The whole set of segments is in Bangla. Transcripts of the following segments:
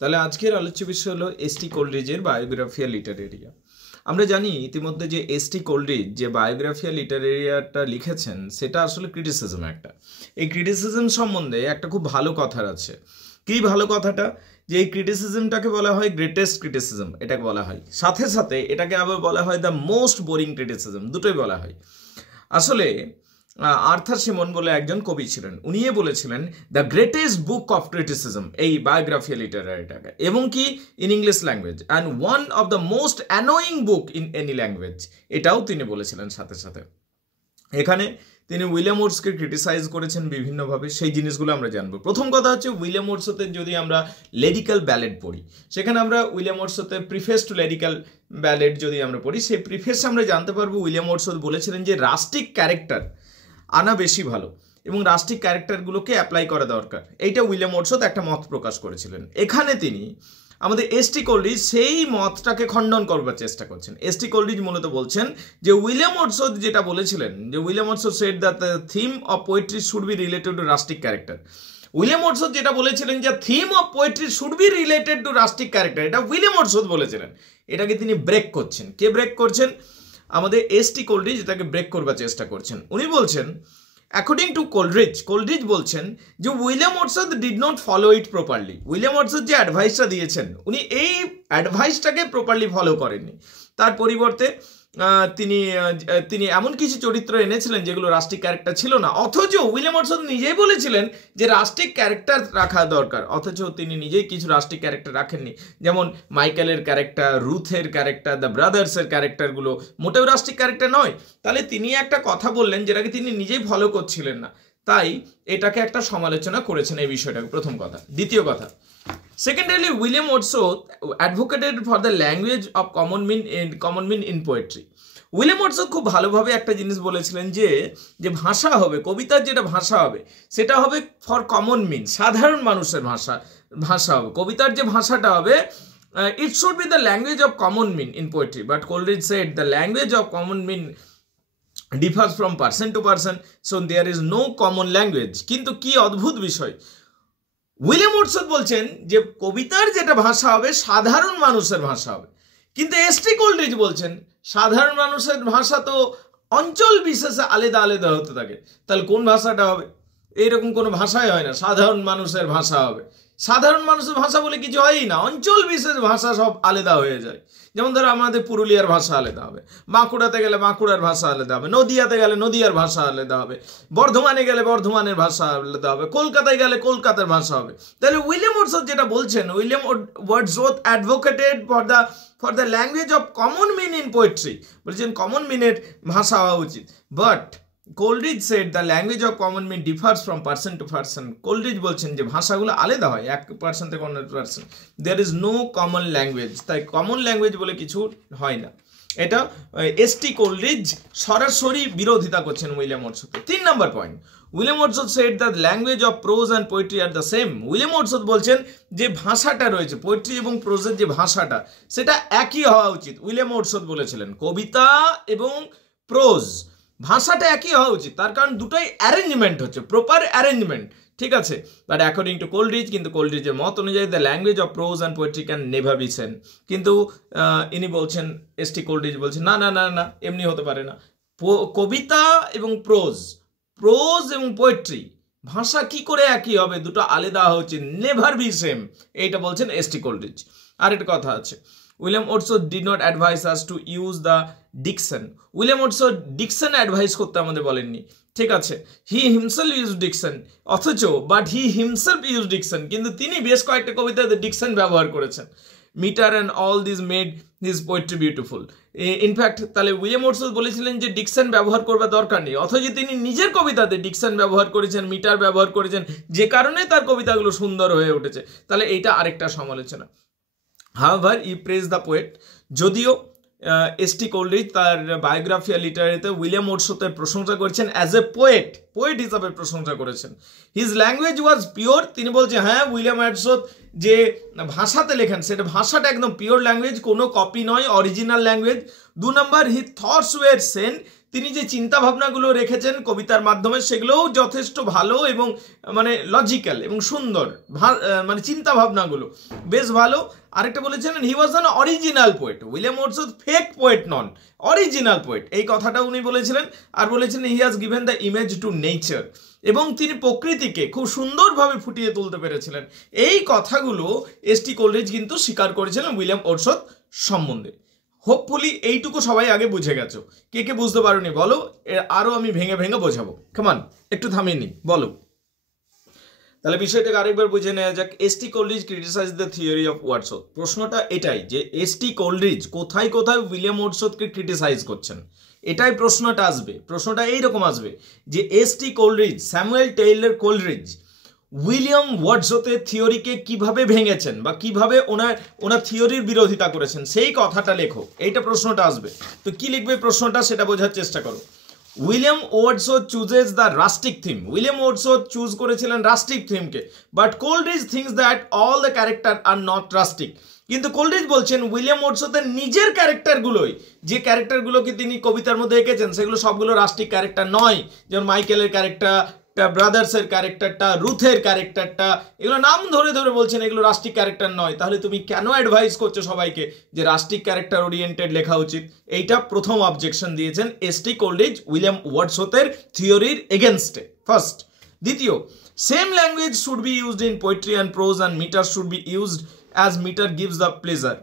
তাহলে আজকের আলোচ্য বিষয় হলো এসটি কোলরিজের বায়োগ্রাফিয়া লিটারেরিয়া। আমরা জানি ইতিমধ্যে যে এসটি কোলরিজ যে বায়োগ্রাফিয়া লিটারেরিয়াটা লিখেছেন সেটা আসলে ক্রিটিসিজম একটা। এই ক্রিটিসিজম সম্বন্ধে একটা খুব ভালো কথার আছে। কি ভালো কথাটা? যে এই ক্রিটিসিজমটাকে বলা হয় গ্রেটেস্ট ক্রিটিসিজম, এটাকে বলা হয়। সাথে সাথে এটাকে আবার বলা হয় দ্য মোস্ট বোরিং ক্রিটিসিজম, দুটোই বলা হয়। আসলে আর্থার সিমন বলে একজন কবি ছিলেন, উনিই বলেছিলেন the greatest book of criticism এই বায়োগ্রাফিয়া লিটারেরিটাকে, এবং কি in English language, and one of the most annoying book in any language, এটাও তিনি বলেছিলেন। সাথে সাথে এখানে তিনি উইলিয়াম ওর্ডসকে ক্রিটিসাইজ করেছেন বিভিন্নভাবে, সেই জিনিসগুলো আমরা জানবো। প্রথম কথা হচ্ছে উইলিয়াম ওর্ডসতে যদি আমরা লিরিক্যাল ব্যালেড পড়ি, সেখানে আমরা উইলিয়াম ওর্ডসতে প্রিফেস টু লিরিক্যাল ব্যালেড যদি আমরা পড়ি, সেই প্রিফেসে আমরা জানতে পারবো উইলিয়াম ওর্ডস বলেছিলেন যে রাস্টিক ক্যারেক্টার আনা বেশি ভালো এবং রাস্টিক ক্যারেক্টারগুলোকে অ্যাপ্লাই করা দরকার। এইটা উইলিয়াম ওর্ডস একটা মত প্রকাশ করেছিলেন। এখানে তিনি আমাদের এসটি কোলরিজ সেই মতটাকে খণ্ডন করবার চেষ্টা করছেন। এসটি কোলরিজ মূলত বলছেন যে উইলিয়াম ওর্ডস যেটা বলেছিলেন, যে William Words said that the theme of poetry should be related to rustic character. William Words যেটা বলেছিলেন যে theme of poetry should be related to rustic character, এটা উইলিয়াম ওর্ডস বলেছিলেন। এটাকে তিনি ব্রেক করছেন। কে ব্রেক করছেন? আমাদের এসটি কোলরিজ এটাকে ব্রেক করবার চেষ্টা করছেন। উনি বলছেন অ্যাকর্ডিং টু কোলরিজ বলছেন যে William Words did not follow it properly. William Words যে অ্যাডভাইসটা দিয়েছেন, উনি এই অ্যাডভাইসটাকে প্রপারলি ফলো করেননি। তার পরিবর্তে তিনি এমন কিছু চরিত্র এনেছিলেন যেগুলো রাস্টিক ক্যারেক্টার ছিল না, অথচ উইলিয়াম ওর্ডস নিজেই বলেছিলেন যে রাস্টিক ক্যারেক্টার রাখা দরকার, অথচ তিনি নিজেই কিছু রাস্টিক ক্যারেক্টার রাখেননি। যেমন মাইকেলের ক্যারেক্টার, রুথের ক্যারেক্টার, দ্য ব্রাদার্সের ক্যারেক্টারগুলো মোটেও রাস্টিক ক্যারেক্টার নয়। তাহলে তিনি একটা কথা বললেন যেটাকে তিনি নিজেই ফলো করছিলেন না, তাই এটাকে একটা সমালোচনা করেছেন এই বিষয়টাকে। প্রথম কথা। দ্বিতীয় কথা, secondarily William Words advocated for the language of common men in poetry. William Words খুব ভালোভাবে একটা জিনিস বলেছিলেন যে ভাষা হবে, কবিতার যেটা ভাষা হবে সেটা হবে ফর কমন মিন, সাধারণ মানুষের ভাষা হবে। কবিতার যে ভাষাটা হবে it should be the language of common mean in poetry, but Coleridge said the language of common mean differs from person to person, so there is no common language. কিন্তু কি অদ্ভুত বিষয়, উইলিয়াম ওর্ডস বলছেন যে কবিতার যেটা ভাষা হবে সাধারণ মানুষের ভাষা হবে, কিন্তু এসটি কোলরিজ বলছেন সাধারণ মানুষের ভাষা তো অঞ্চল বিশেষে আলাদা আলাদা হতে থাকে। তাহলে কোন ভাষাটা হবে? এইরকম কোনো ভাষাই হয় না, সাধারণ মানুষের ভাষা হবে। সাধারণ মানুষের ভাষা বলে কিছু হয়ই না, অঞ্চল বিশেষ ভাষা সব আলাদা হয়ে যায়। যেমন ধরো আমাদের পুরুলিয়ার ভাষা আলাদা হবে, বাঁকুড়াতে গেলে বাঁকুড়ার ভাষা আলাদা হবে, নদিয়াতে গেলে নদিয়ার ভাষা আলাদা হবে, বর্ধমানে গেলে বর্ধমানের ভাষা আলাদা হবে, কলকাতায় গেলে কলকাতার ভাষা হবে। তাহলে উইলিয়াম ওর্ডস যেটা বলছেন, William Words advocated for the language of common men in poetry, বলছেন কমন মিনের ভাষা হওয়া উচিত। But Coleridge said the language of common mean differs from person to person. Coleridge বলছেন যে ভাষাগুলো আলাদা হয় এক পার্সন থেকে অন্য person. There is no common language, তাই কমন ল্যাঙ্গুয়েজ বলে কিছু হয় না। এটা এসটি কোলরিজ সরাসরি বিরোধিতা করছেন William Words. 3 number point, William Words said that language of prose and poetry are the same. William Words বলছেন যে ভাষাটা রয়েছে পোয়েট্রি এবং প্রোজের যে ভাষাটা সেটা একই হওয়া উচিত। উইলিয়াম ওর্ডস বলেছিলেন কবিতা এবং প্রোজ ভাষাটা একই হওয়া উচিত, তার কারণ দুটোই অ্যারেঞ্জমেন্ট হচ্ছে, প্রপার অ্যারেঞ্জমেন্ট, ঠিক আছে। বাট অ্যাকর্ডিং টু কোলরিজ, কিন্তু কোলরিজের মত অনুযায়ী the language of pros and poetry can never be same. কিন্তু ইনি বলছেন, এসটি কোলরিজ বলছেন না না না না, এমনি হতে পারে না। কবিতা এবং প্রোজ এবং পোয়েট্রি ভাষা কি করে একই হবে? দুটো আলাদা হওয়া উচিত, নেভার বি সেম, এইটা বলছেন এসটি কোলরিজ। আরেকটা কথা আছে, William Words did not advise us to use the diction. William Words diction advise করতে আমাদের বলেননি, ঠিক আছে। হি হিমসেলফ ইউজ ডিকশন, অথচ but he himself use diction, কিন্তু তিনি বেশ কয়েকটা কবিতাতে ডিকশন ব্যবহার করেছেন। Metre and all this made his poetry beautiful. In fact তাহলে উইলিয়াম ওর্ডস বলেছিলেন যে ডিকশন ব্যবহার করবার দরকার নেই, অথচ তিনি নিজের কবিতাতে ডিকশন ব্যবহার করেছেন, মিটার ব্যবহার করেছেন, যে কারণে তার কবিতাগুলো সুন্দর হয়ে উঠেছে। তাহলে এইটা আরেকটা সমালোচনা। However, he praised the poet. যদিও এসটি কোলরিজ তার বায়োগ্রাফিয়া লিটারেরিতে উইলিয়াম ওর্ডসকে প্রশংসা করেছেন অ্যাজ এ পোয়েট হিসাবে প্রশংসা করেছেন। হিজ ল্যাঙ্গুয়েজ ওয়াজ পিওর। তিনি বলছেন হ্যাঁ, উইলিয়াম ওর্ডস যে ভাষাতে লেখেন সেটা ভাষাটা একদম পিওর ল্যাঙ্গুয়েজ, কোনো কপি নয়, অরিজিনাল ল্যাঙ্গুয়েজ। 2 নম্বর, হি থটস ওয়ার সেন, তিনি যে চিন্তা ভাবনাগুলো রেখেছেন কবিতার মাধ্যমে সেগুলোও যথেষ্ট ভালো এবং মানে লজিক্যাল এবং সুন্দর, মানে চিন্তা ভাবনাগুলো বেশ ভালো। আরেকটা বলেছেন he was an original poet, William Wordsworth fake poet নন, অরিজিনাল পোয়েট, এই কথাটা উনি বলেছিলেন। আর বলেছেন he has given the image to nature, এবং তিনি প্রকৃতিকে খুব সুন্দরভাবে ফুটিয়ে তুলতে পেরেছিলেন। এই কথাগুলো এস.টি. কোলরিজ কিন্তু স্বীকার করেছিলেন উইলিয়াম ওয়ার্ডসওয়ার্থ সম্বন্ধে। হোপফুলি এইটুকু সবাই আগে বুঝে গেছো। কে কে বুঝতে পারোনি বলো, আরও আমি ভেঙে ভেঙে বোঝাবো। কামান একটু থামিয়ে নি, বলো। তাহলে বিষয়টাকে আরেকবার বুঝে নেওয়া যাক। S T. Coleridge criticise the theory of Wordsworth. প্রশ্নটা এটাই যে এস.টি. কোলরিজ কোথায় কোথায় উইলিয়াম ওয়ার্ডসওয়ার্থকে ক্রিটিসাইজ করছেন, এটাই প্রশ্নটা আসবে। প্রশ্নটা এইরকম আসবে যে S T. Coleridge, Samuel Taylor Coleridge William ওয়ার্ডসওয়ার্থের থিওরিকে কিভাবে ভেঙেছেন বা কিভাবে ওনার থিওরির বিরোধিতা করেছেন, সেই কথাটা লেখো, এইটা প্রশ্নটা আসবে। তো কি লিখবে প্রশ্নটা সেটা বোঝার চেষ্টা করো। William Wordsworth chooses the rustic theme, William Wordsworth choose করেছিলেন রাস্টিক থিমকে, but Coleridge thinks that all the character are not rustic. কিন্তু কোলরিজ বলছেন উইলিয়াম ওয়ার্ডসওয়ার্থের নিজের ক্যারেক্টারগুলোই, যে ক্যারেক্টারগুলোকে তিনি কবিতার মধ্যে এঁকেছেন সেগুলো সবগুলো রাস্টিক ক্যারেক্টার নয়। যেমন মাইকেলের ক্যারেক্টার, ব্রাদার্সের ক্যারেক্টারটা, রুথের ক্যারেক্টারটা, এগুলো নাম ধরে ধরে বলছেন এগুলো রাস্টিক ক্যারেক্টার নয়। তাহলে তুমি কেন অ্যাডভাইস করছো সবাইকে যে রাস্টিক ক্যারেক্টার ওরিয়েন্টেড লেখা উচিত? এইটা প্রথম অবজেকশন দিয়েছেন এস.টি. কোলরিজ উইলিয়াম ওয়ার্ডসওয়ার্থের থিওরির এগেনস্টে, ফার্স্ট। দ্বিতীয়, same language should be used in poetry and prose and metre should be used as metre gives the pleasure.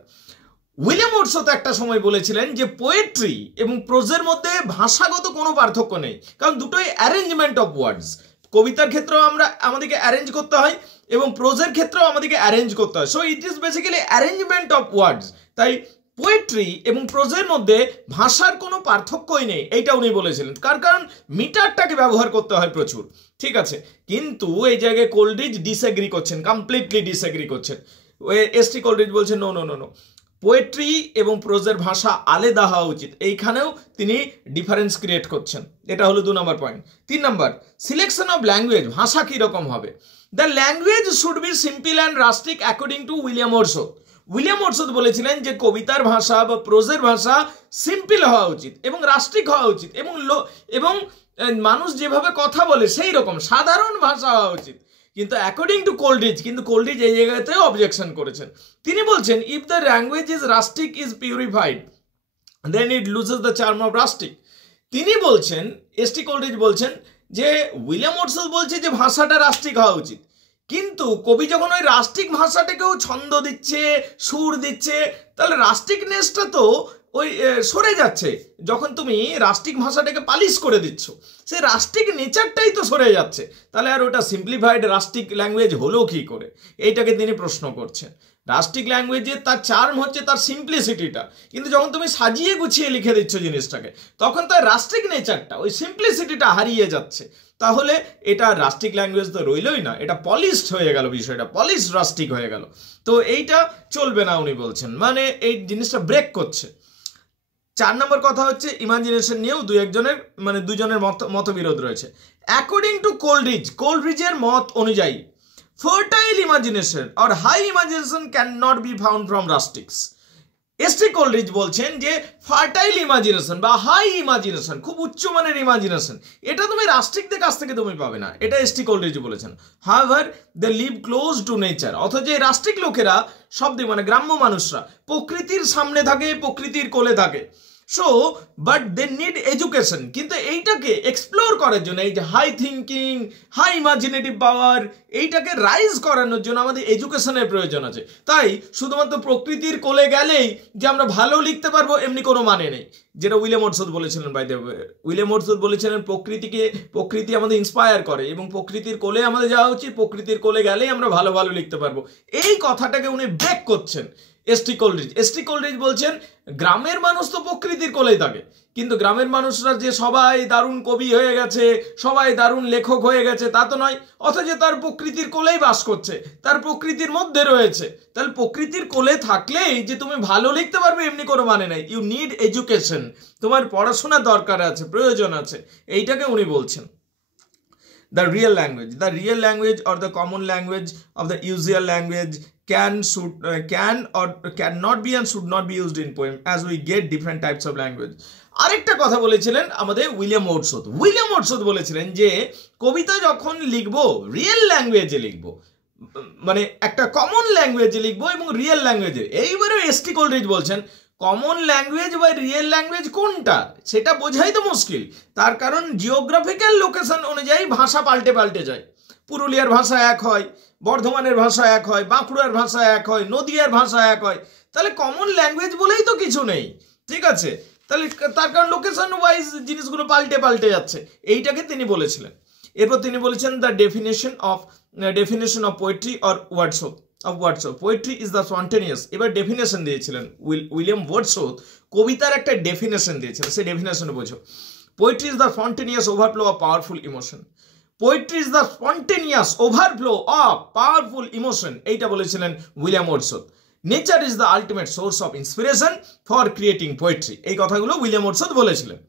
William Wordsworth একটা সময় বলেছিলেন যে পোয়েট্রি এবং প্রোজের মধ্যে ভাষাগত কোনো পার্থক্য নেই, কারণ দুটোই অ্যারেঞ্জমেন্ট অফ ওয়ার্ডস। কবিতার ক্ষেত্রেও আমাদেরকে অ্যারেঞ্জ করতে হয় এবং প্রোজের ক্ষেত্রেও আমাদেরকে অ্যারেঞ্জ করতে হয়। So it is basically arrangement of words. তাই পোয়েট্রি এবং প্রোজের মধ্যে ভাষার কোনো পার্থক্যই নেই, এইটা উনি বলেছিলেন। কারণ মিটারটাকে ব্যবহার করতে হয় প্রচুর, ঠিক আছে। কিন্তু এই জায়গায় কোলরিজ ডিসএগ্রি করছেন, কমপ্লিটলি ডিসএগ্রি করছেন। এস.টি. কোলরিজ বলছেন no no no no, poetry এবং প্রোজের ভাষা আলাদা হওয়া উচিত। এইখানেও তিনি ডিফারেন্স ক্রিয়েট করছেন। এটা হলো 2 number point. 3 number, selection of language, ভাষা কীরকম হবে? The language should be simple and rustic according to William Wordsworth. William Wordsworth বলেছিলেন যে কবিতার ভাষা বা প্রোজের ভাষা সিম্পল হওয়া উচিত এবং রাস্টিক হওয়া উচিত এবং মানুষ যেভাবে কথা বলে সেই রকম সাধারণ ভাষা হওয়া উচিত। কিন্তু অ্যাকর্ডিং টু কোলরিজ, কিন্তু কোলরিজ এই জায়গাতেও অবজেকশন করেছেন। তিনি বলছেন if the language is rustic is purified then it loses the charm of rustic. তিনি বলছেন, এস.টি. কোলরিজ বলছেন যে উইলিয়াম ওয়ার্ডসওয়ার্থ বলছে যে ভাষাটা রাস্টিক হওয়া উচিত, কিন্তু কবি যখন ওই রাস্টিক ভাষাটাকেও ছন্দ দিচ্ছে, সুর দিচ্ছে, তাহলে রাস্টিকনেসটা তো ওই সরে যাচ্ছে। যখন তুমি রাস্টিক ভাষাটাকে পালিশ করে দিচ্ছ, সেই রাস্টিক নেচারটাই তো সরে যাচ্ছে। তাহলে আর ওটা সিম্পলিফাইড রাস্টিক ল্যাঙ্গুয়েজ হলো কি করে? এইটাকে তিনি প্রশ্ন করছেন। রাস্টিক ল্যাঙ্গুয়েজে তার চার্ম হচ্ছে তার সিম্পলিসিটিটা, কিন্তু যখন তুমি সাজিয়ে গুছিয়ে লিখে দিচ্ছ জিনিসটাকে, তখন তার রাস্টিক নেচারটা, ওই সিম্পলিসিটিটা হারিয়ে যাচ্ছে। তাহলে এটা রাস্টিক ল্যাঙ্গুয়েজ তো রইলই না, এটা পলিশড হয়ে গেল, বিষয়টা পলিশ রাস্টিক হয়ে গেল। তো এইটা চলবে না উনি বলছেন, মানে এই জিনিসটা ব্রেক করছে। 4 নম্বর কথা হচ্ছে ইমাজিনেশন নিয়েও দুজনের মতবিরোধ রয়েছে। অ্যাকর্ডিং টু কোলরিজের মত অনুযায়ী ফার্টাইল ইমাজিনেশন আর high imagination can not be found from rustics. S T. Coleridge বলছেন যে ফার্টাইল ইমাজিনেশন বা হাই ইমাজিনেশন, খুব উচ্চমানের ইমাজিনেশন, এটা তুমি রাস্টিকদের কাছ থেকে তুমি পাবে না, এটা এস.টি. কোলরিজ বলেছেন। However they live close to nature, অথচ এই রাস্টিক লোকেরা মানে গ্রাম্য মানুষরা প্রকৃতির সামনে থাকে, প্রকৃতির কোলে থাকে। So but they need education, কিন্তু এইটাকে এক্সপ্লোর করার জন্য, এই যে high thinking, high imaginative power, এইটাকে রাইজ করানোর জন্য আমাদের এডুকেশনের প্রয়োজন আছে। তাই শুধুমাত্র প্রকৃতির কোলে গেলেই যে আমরা ভালো লিখতে পারবো এমনি কোনো মানে নেই, যেটা উইলিয়াম ওয়ার্ডসওয়ার্থ বলেছিলেন। By the way, William Wordsworth বলেছিলেন প্রকৃতি আমাদের ইন্সপায়ার করে এবং প্রকৃতির কোলে আমাদের যাওয়া উচিত, প্রকৃতির কোলে গেলেই আমরা ভালো ভালো লিখতে পারবো। এই কথাটাকে উনি ব্রেক করছেন এস.টি. কোলরিজ বলছেন গ্রামের মানুষ তো প্রকৃতির কোলেই থাকে, কিন্তু গ্রামের মানুষরা যে সবাই দারুণ কবি হয়ে গেছে, সবাই দারুণ লেখক হয়ে গেছে তা তো নয়, অথচ তার প্রকৃতির কোলেই বাস করছে, তার প্রকৃতির মধ্যে রয়েছে। তাহলে প্রকৃতির কোলে থাকলেই যে তুমি ভালো লিখতে পারবে এমনি কোনো মানে নেই। ইউ নিড এডুকেশন, তোমার পড়াশোনা দরকার আছে, প্রয়োজন আছে, এইটাকে উনি বলছেন। the real language or the common language of the usual language can or cannot be and should not be used in poem as we get different types of language. আরেকটা কথা বলেছিলেন আমাদের উইলিয়াম ওর্ডসওয়ার্থ বলেছিলেন যে কবিতা যখন লিখবো রিয়েল ল্যাঙ্গুয়েজে লিখবো, মানে একটা কমন ল্যাঙ্গুয়েজে লিখবো এবং রিয়েল ল্যাঙ্গুয়েজে। এইবারে এসটি কোলরিজ বলছেন কমন ল্যাঙ্গুয়েজ বা রিয়েল ল্যাঙ্গুয়েজ কোনটা সেটা বোঝাই তো মুশকিল, তার কারণ জিওগ্রাফিক্যাল লোকেশন অনুযায়ী ভাষা পাল্টে যায়। পুরুলিয়ার ভাষা এক হয়, বর্ধমানের ভাষা এক হয়, বাঁকুড়ার ভাষা এক হয়, নদিয়ার ভাষা এক হয়, তাহলে কমন ল্যাঙ্গুয়েজ বলেই তো কিছু নেই, ঠিক আছে? তাহলে তার কারণ লোকেশন ওয়াইজ জিনিসগুলো পাল্টে যাচ্ছে, এইটাকে তিনি বলেছিলেন। এরপর তিনি বলেছেন the definition of poetry or Wordsworth poetry is the spontaneous. এবার ডেফিনেশন দিয়েছিলেন উইলিয়াম ওয়ার্ডসওয়ার্থ, কবিতার একটা ডেফিনেশন দিয়েছিলেন, সেই ডেফিনেশনে বোঝো। Poetry is the spontaneous overflow of powerful emotion. Poetry is the spontaneous overflow of powerful emotion, এইটা বলেছিলেন William Wordsworth. Nature is the ultimate source of inspiration for creating poetry, এই কথাগুলো উইলিয়াম ওয়ার্ডসওয়ার্থ বলেছিলেন।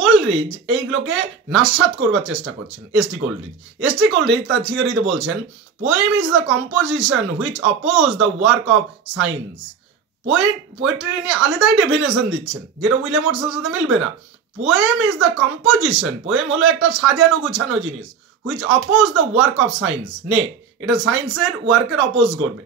কোলরিজ এইগুলোকে নাস্বাত করবার চেষ্টা করছেন এসটি কোলরিজ তার থিওরিতে বলছেন poem is the composition which oppose the work of science. Poetry নিয়ে আলাদাই ডেফিনেশন দিচ্ছেন যেটা উইলিয়াম ওয়ার্ডসওয়ার্থের সাথে মিলবে না। Poem is the composition, poem হলো একটা সাজানো গুছানো জিনিস, which oppose the work of science, এটা সায়েন্সের ওয়ার্কের অপোজ করবে।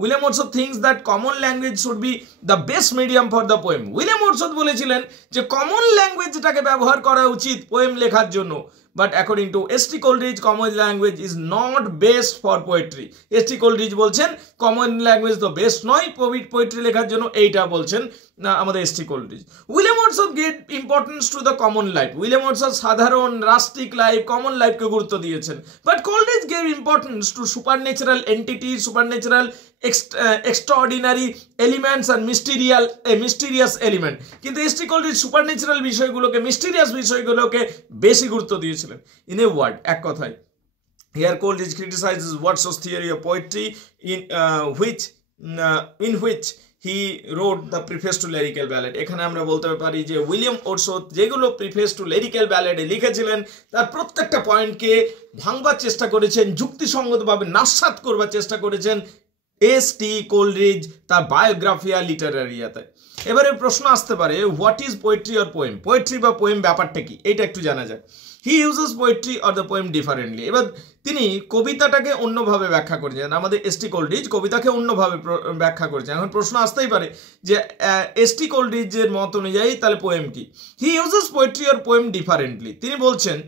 William Wordsworth things that common language should B the best medium for the poem. William Wordsworth বলেছিলেন যে কমন ল্যাঙ্গুয়েজটাকে ব্যবহার করা উচিত পোয়েম লেখার জন্য, but according to S T Coleridge common language is not best for poetry. S T Coleridge বলছেন কমন ল্যাঙ্গুয়েজ তো বেস্ট নয় পোয়েট্রি লেখার জন্য, এইটা বলছেন না আমাদের S T Coleridge. William Wordsworth get importance to the common life. William Wordsworth সাধারণ রাস্টিক লাইফ, কমন লাইফকে গুরুত্ব দিয়েছেন, but Coleridge gave importance to supernatural entity, supernatural extraordinary elements and mysterious element. কিন্তু এসটি কোলরিজ সুপারন্যাচারাল বিষয়গুলোকে, মিস্টিরিয়াস বিষয়গুলোকে বেশি গুরুত্ব দিয়েছিলেন। ইন এ ওয়ার্ড, এক কথায়, here Coleridge criticises Wordsworth theory of poetry in which he wrote the preface to lyrical ballad. এখানে আমরা বলতে পারি যে উইলিয়াম ওয়ার্ডসওয়ার্থ যেগুলো প্রিফেস টু লিরিক্যাল ব্যালেডে লিখেছিলেন তার প্রত্যেকটা পয়েন্টকে ভাঙবার চেষ্টা করেছেন, যুক্তিসঙ্গতভাবে নাস্বাত করবার চেষ্টা করেছেন এসটি কোলরিজ তার বায়োগ্রাফিয়া লিটারেরিয়াতে। এবারে প্রশ্ন আসতে পারে what is poetry or poem, poetry বা পোয়েম ব্যাপারটা কি, এইটা একটু জানা যায়। He uses poetry or the poem differently. এবার তিনি কবিতাটাকে অন্যভাবে ব্যাখ্যা করেছেন, আমাদের এসটি কোলরিজ কবিতাকে অন্যভাবে ব্যাখ্যা করেছেন। এখন প্রশ্ন আসতেই পারে যে এসটি কোলরিজের মত অনুযায়ী তাহলে পোয়েম কি। He uses poetry or poem differently. তিনি বলছেন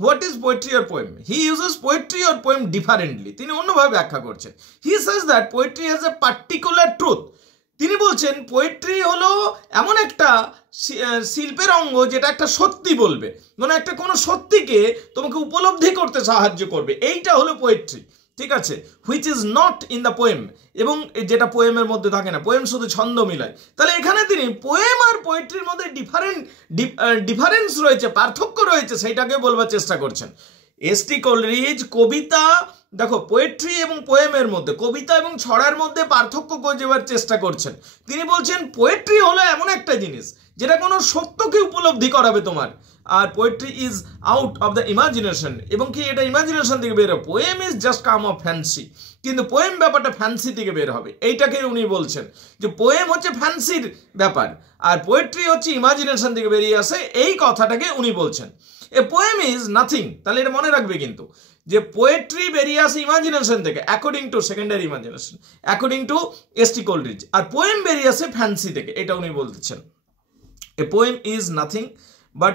what is poetry or poem, he uses poetry or poem differently, তিনি অন্যভাবে ব্যাখ্যা করছেন। He says that poetry has a particular truth. তিনি বলছেন পোয়েট্রি হলো এমন একটা শিল্পের অঙ্গ যেটা একটা সত্যি বলবে, মানে একটা কোনো সত্যিকে তোমাকে উপলব্ধি করতে সাহায্য করবে, এইটা হলো পোয়েট্রি, ঠিক আছে। Which is not in the poem, এবং যেটা পোয়েমের মধ্যে থাকে না, পোয়েম শুধু ছন্দ মিলায়। তাহলে এখানে তিনি পোয়েম আর পোয়েট্রির মধ্যে ডিফারেন্স রয়েছে, পার্থক্য রয়েছে, সেইটাকে বলবার চেষ্টা করছেন। এসটি কোলরিজ কবিতা, দেখো পোয়েট্রি এবং পোয়েমের মধ্যে, কবিতা এবং ছড়ার মধ্যে পার্থক্য বোঝাবার চেষ্টা করছেন। তিনি বলছেন পোয়েট্রি হলো এমন একটা জিনিস যেটা কোনো সত্যকে উপলব্ধি করাবে তোমার, আর poetry is out of the imagination, এবং কি এটা ইমাজিনেশন থেকে বের হবে। Poem is just come of fancy, কিন্তু পোয়েম ব্যাপারটা ফ্যান্সি থেকে বের হবে, এইটাকে উনি বলছেন যে পোয়েম হচ্ছে ফ্যান্সির ব্যাপার আর পোয়েট্রি হচ্ছে ইমাজিনেশন থেকে বেরিয়ে আসে, এই কথাটাকে উনি বলছেন। এ পোয়েম ইজ নাথিং, তাহলে এটা মনে রাখবে কিন্তু যে পোয়েট্রি বেরিয়ে আসে ইমাজিনেশন থেকে, according to secondary imagination, according to S T Coleridge, আর পোয়েম বেরিয়ে আসে ফ্যান্সি থেকে, এটা উনি বলতেছেন। A poem is nothing but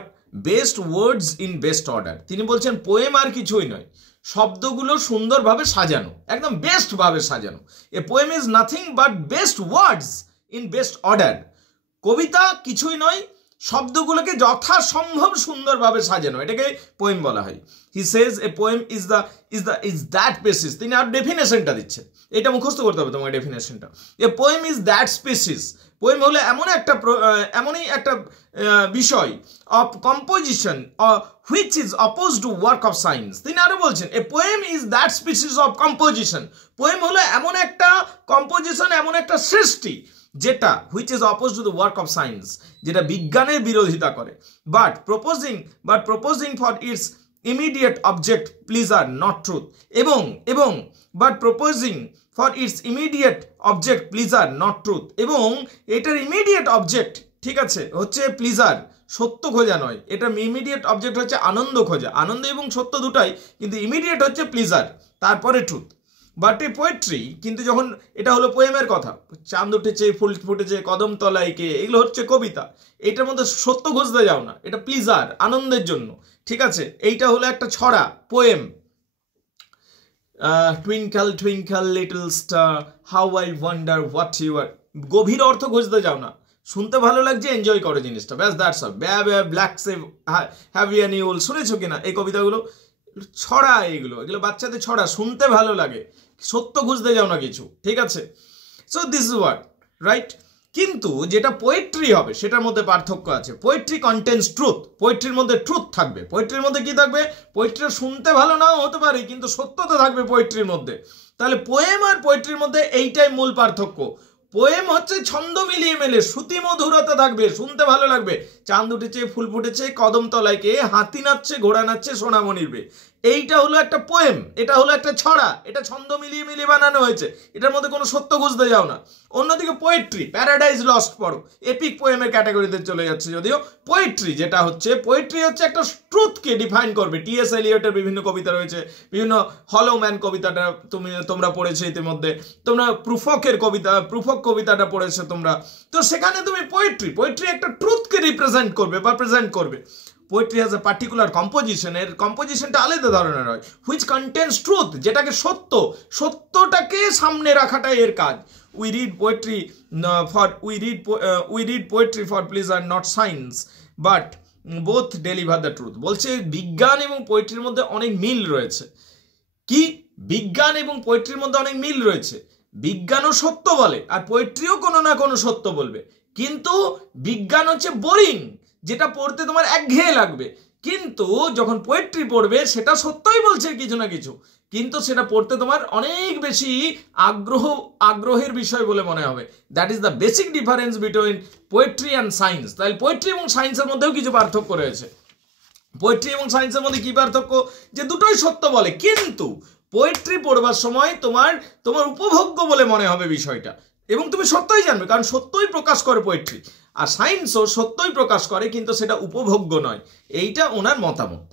best words in best order. তিনি বলছেন পোয়েম আর কিছুই নয়, শব্দগুলো সুন্দরভাবে সাজানো, একদম বেস্টভাবে সাজানো। A poem is nothing but best words in best order. কবিতা কিছুই নয়, শব্দগুলোকে যথাসম্ভব সুন্দরভাবে সাজানো, এটাকে পোয়েম বলা হয়। He says a poem is that species. তিনি আর ডেফিনেশনটা দিচ্ছেন, এটা মুখস্থ করতে হবে তোমাকে ডেফিনেশনটা। A poem is that species, poem হলো এমনই একটা বিষয় of composition which is oppose to work of science. তিনি আরো বলছেন a poem is that species of composition, poem হলো এমন একটা কম্পোজিশন, এমন একটা সৃষ্টি যেটা which is oppose to the work of science, যেটা বিজ্ঞানের বিরোধিতা করে, but proposing for its immediate object pleasure not truth এবং but proposing for its immediate object pleasure not truth এবং এটার immediate object ঠিক আছে হচ্ছে প্লিজার, সত্য খোঁজা নয়, এটা ইমিডিয়েট অবজেক্ট হচ্ছে আনন্দ খোঁজা, আনন্দ এবং সত্য দুটাই, কিন্তু ইমিডিয়েট হচ্ছে প্লিজার, তারপরে ট্রুথ। বাট এ পোয়েট্রি, কিন্তু যখন এটা হলো পোয়েমের কথা, চাঁদ উঠেছে, ফুল ফুটেছে, কদম তলায় কে, এগুলো হচ্ছে কবিতা, এটার মধ্যে সত্য খুঁজতে যাও না, এটা প্লিজার, আনন্দের জন্য, ঠিক আছে। এইটা হলো একটা ছড়া, poem. Twinkle twinkle little star how I wonder what you are, গভীর অর্থ খুঁজতে যাও না, শুনতে ভালো লাগছে, এনজয় করো জিনিসটা, ব্যাস, দ্যাটস অল। ব্ল্যাক সেভ হ্যাভিয়ানি ওল, শুনেছো কিনা এই কবিতাগুলো? ছড়া, এগুলো বাচ্চাদের ছড়া, শুনতে ভালো লাগে, সত্য খুঁজতে যাও না কিছু, ঠিক আছে। So this is what, right. কিন্তু যেটা পোয়েট্রি হবে সেটার মধ্যে পার্থক্য আছে। পোয়েট্রি কন্টেন্স ট্রুথ, পোয়েট্রির মধ্যে ট্রুথ থাকবে। পোয়েট্রির মধ্যে কি থাকবে? পোয়েট্রি শুনতে ভালো নাও হতে পারে, কিন্তু সত্য তো থাকবে পোয়েট্রির মধ্যে। তাহলে পোয়েম আর পোয়েট্রির মধ্যে এইটাই মূল পার্থক্য। পোয়েম হচ্ছে ছন্দ মিলিয়ে মেলে, শ্রুতি মধুরতা থাকবে, শুনতে ভালো লাগবে, চাঁদ উঠেছে, ফুল ফুটেছে, কদম তলায় কে, হাতি নাচছে, ঘোড়া নাচছে, সোনামণির বে, এইটা হলো একটা পোয়েম, এটা হলো একটা ছড়া, এটা ছন্দ মিলিয়ে মিলিয়ে বানানো হয়েছে, এটার মধ্যে কোনো সত্য খুঁজতে যাও না। অন্যদিকে পোয়েট্রি, প্যারাডাইজ লস্ট পড়ো, এপিক পোয়েমের ক্যাটাগরিতে চলে যাচ্ছে যদিও। পোয়েট্রি যেটা হচ্ছে, পোয়েট্রি হচ্ছে একটা ট্রুথকে ডিফাইন করবে। টি.এস. এলিয়টের বিভিন্ন কবিতা রয়েছে, বিভিন্ন হলো ম্যান কবিতাটা তোমরা পড়েছো ইতিমধ্যে, তোমরা প্রুফক কবিতাটা পড়েছো তোমরা, তো সেখানে তুমি পোয়েট্রি একটা ট্রুথকে রিপ্রেজেন্ট করবে বা প্রেজেন্ট করবে। Poetry has a particular composition, এর কম্পোজিশনটা আলাদা ধরনের হয়, হুইচ কন্টেন্স ট্রুথ, যেটাকে সত্যটাকে সামনে রাখাটাই এর কাজ। we read poetry for pleasure not science but both deliver the truth। বলছে বিজ্ঞান এবং পোয়েট্রির মধ্যে অনেক মিল রয়েছে। কি? বিজ্ঞান এবং পোয়েট্রির মধ্যে অনেক মিল রয়েছে। বিজ্ঞানও সত্য বলে আর পোয়েট্রিও কোনো না কোনো সত্য বলবে, কিন্তু বিজ্ঞান হচ্ছে বোরিং, যেটা পড়তে তোমার একঘেয়ে লাগবে, কিন্তু যখন পোয়েট্রি পড়বে সেটা সত্যই বলছে কিছু না কিছু, কিন্তু সেটা পড়তে তোমার অনেক বেশি আগ্রহের বিষয় বলে মনে হবে। That is the basic difference between poetry and science. তাহলে পোয়েট্রি এবং সায়েন্সের মধ্যেও কিছু পার্থক্য রয়েছে। পোয়েট্রি এবং সায়েন্সের মধ্যে কি পার্থক্য? যে দুটোই সত্য বলে, কিন্তু পোয়েট্রি পড়বার সময় তোমার উপভোগ্য বলে মনে হবে বিষয়টা, এবং তুমি সত্যই জানবে, কারণ সত্যই প্রকাশ করে পোয়েট্রি। আর সায়েন্সও সত্যই প্রকাশ করে, কিন্তু সেটা উপভোগ্য নয়। এইটা ওনার মতামত।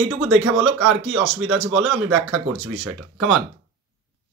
এইটুকু দেখে বলো, আর কি অসুবিধা আছে বলো, আমি ব্যাখ্যা করছি বিষয়টা। Come on.